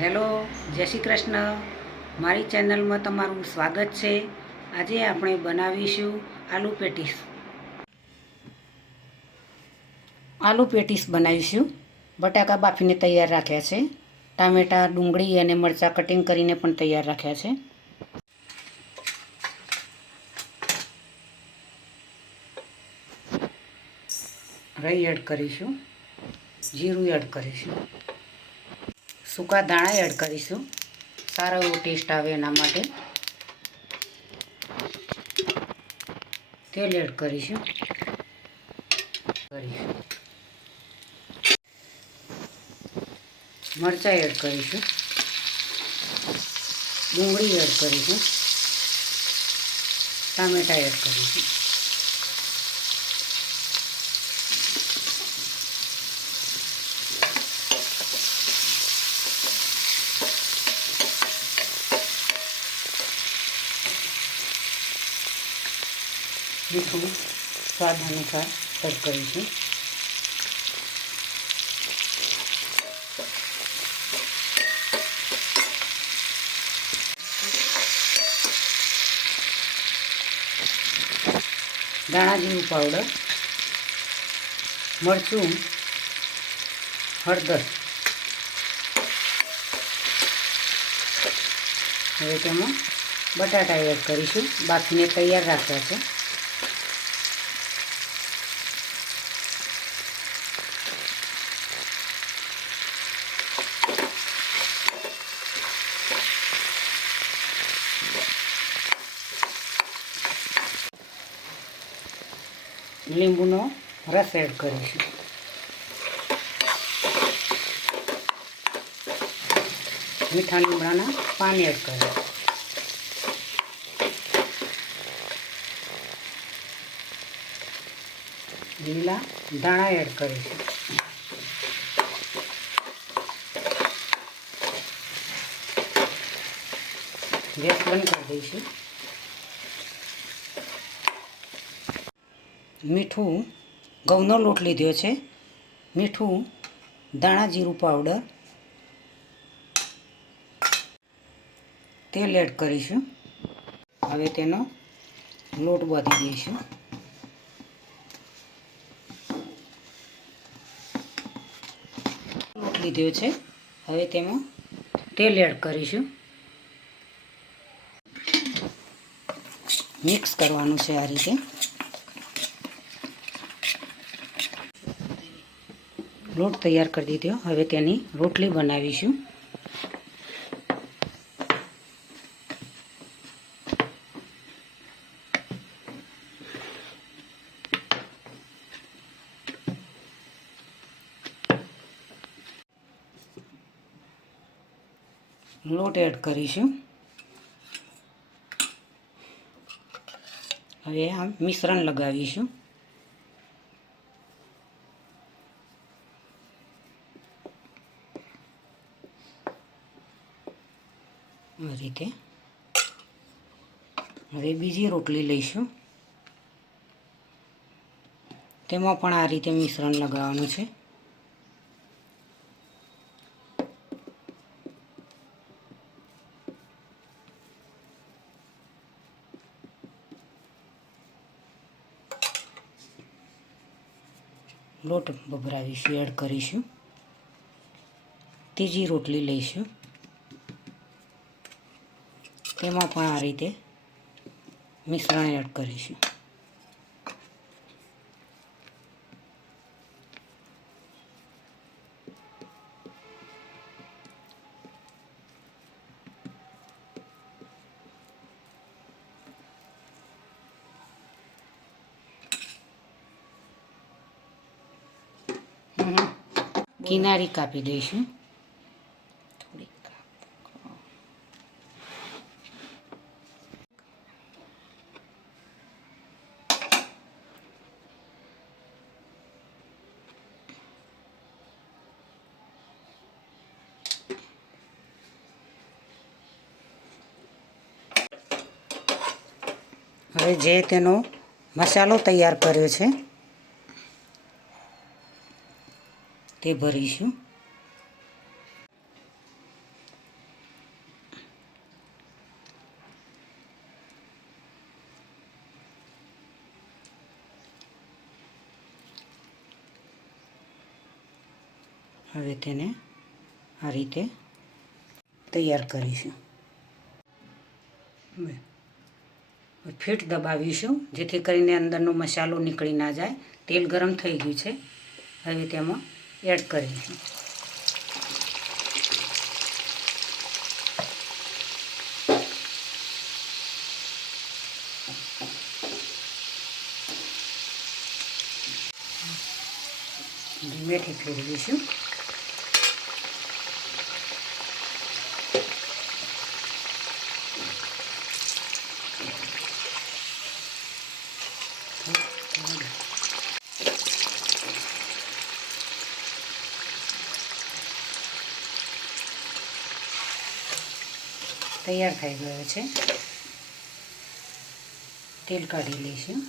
Hello, જય શ્રી કૃષ્ણ. મારી ચેનલમાં તમારું સ્વાગત છે. આજે આપણે બનાવીશું આલુ પેટીસ. આલુ પેટીસ બનાવીશું. બટાકા બાફીને તૈયાર રાખ્યા છે. ટામેટાં, ડુંગળી અને મરચાં કટિંગ કરીને પણ તૈયાર રાખ્યા છે. રાઈ એડ કરીશું, જીરું એડ કરીશું, સૂકા દાણા એડ કરીશું. સારો એવો ટેસ્ટ આવે એના માટે. તેલ એડ કરીશું. મરચાં એડ કરીશું, ડુંગળી એડ કરીશું, ટામેટાં એડ કરીશું. મીઠું સ્વાદ અનુસાર એડ કરીશું. ધાણા જીરું પાવડર, મરચું, હળદર. હવે તેમાં બટાટા એડ કરીશું. બાફીને તૈયાર રાખ્યા છે. લીંબુનો રસ એડ કરીશું. મીઠા લીમડાના પાન એડ કરીશું. લીલા ધાણા એડ કરીશું. ગેસ બંધ કરી દઈશું. મીઠું, ઘઉંનો લોટ લીધો છે. મીઠું, ધાણા જીરું પાવડર, તેલ એડ કરીશું. હવે તેનો લોટ બાંધી દઈશું. લોટ લીધો છે. હવે તેમાં તેલ એડ કરીશું. મિક્સ કરવાનું છે આ રીતે. લોટ તૈયાર કરી દીધો. હવે તેની રોટલી બનાવીશું. લોટ એડ કરીશું. હવે આ મિશ્રણ લગાવીશું. આ રીતે. હવે બીજી રોટલી લઈશું. તેમાં પણ આ રીતે મિશ્રણ લગાવવાનું છે. લોટ ભભરાવીશું, એડ કરીશું. ત્રીજી રોટલી લઈશું. તેમાં પણ આ રીતે મિશ્રણ એડ કરીશું. કિનારી કાપી દઈશું. હવે જે તેનો મસાલો તૈયાર કર્યો છે તે ભરીશું. હવે તેને આ રીતે તૈયાર કરીશું. ફીટ દબાવીશું જેથી કરીને અંદરનો મસાલો નીકળી ના જાય. તેલ ગરમ થઈ ગયું છે. હવે તેમાં એડ કરીશું. ધીમેથી ફેરવીશું. તૈયાર થઈ ગયો છે. તેલ કાઢી લઈશું.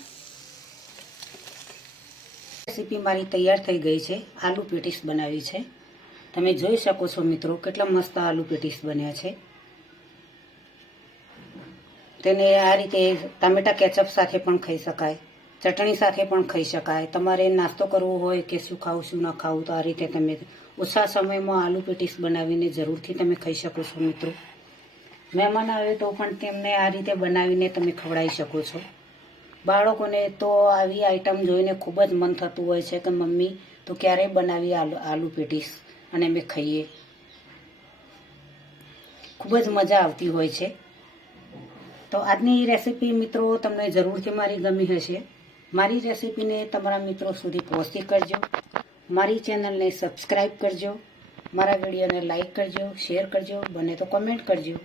રેસીપી મારી તૈયાર થઈ ગઈ છે. આલુ પેટીસ બનાવી છે. તમે જોઈ શકો છો મિત્રો કેટલા મસ્ત આલુ પેટીસ બન્યા છે. તેને આ રીતે ટામેટા કેચઅપ સાથે પણ ખાઈ શકાય, ચટણી સાથે પણ ખાઈ શકાય. તમારે નાસ્તો કરવો હોય કે શું ખાવું શું ન ખાવું તો આ રીતે તમે ઓછા સમયમાં આલુ પેટીસ બનાવીને જરૂરથી તમે ખાઈ શકો છો મિત્રો. મહેમાન આવે તો પણ તેમને આ રીતે બનાવીને તમે ખવડાવી શકો છો. બાળકોને તો આવી આઈટમ જોઈને ખૂબ જ મન થતું હોય છે કે મમ્મી તો ક્યારે બનાવી આલુ પેટીસ અને અમે ખાઈએ. ખૂબ જ મજા આવતી હોય છે. તો આજની રેસીપી મિત્રો તમને જરૂરથી મારી ગમી હશે. મારી રેસીપીને તમારા મિત્રો સુધી પહોંચતી કરજો. મારી ચેનલને સબસ્ક્રાઈબ કરજો. મારા વિડીયોને લાઈક કરજો, શેર કરજો, બને તો કમેન્ટ કરજો.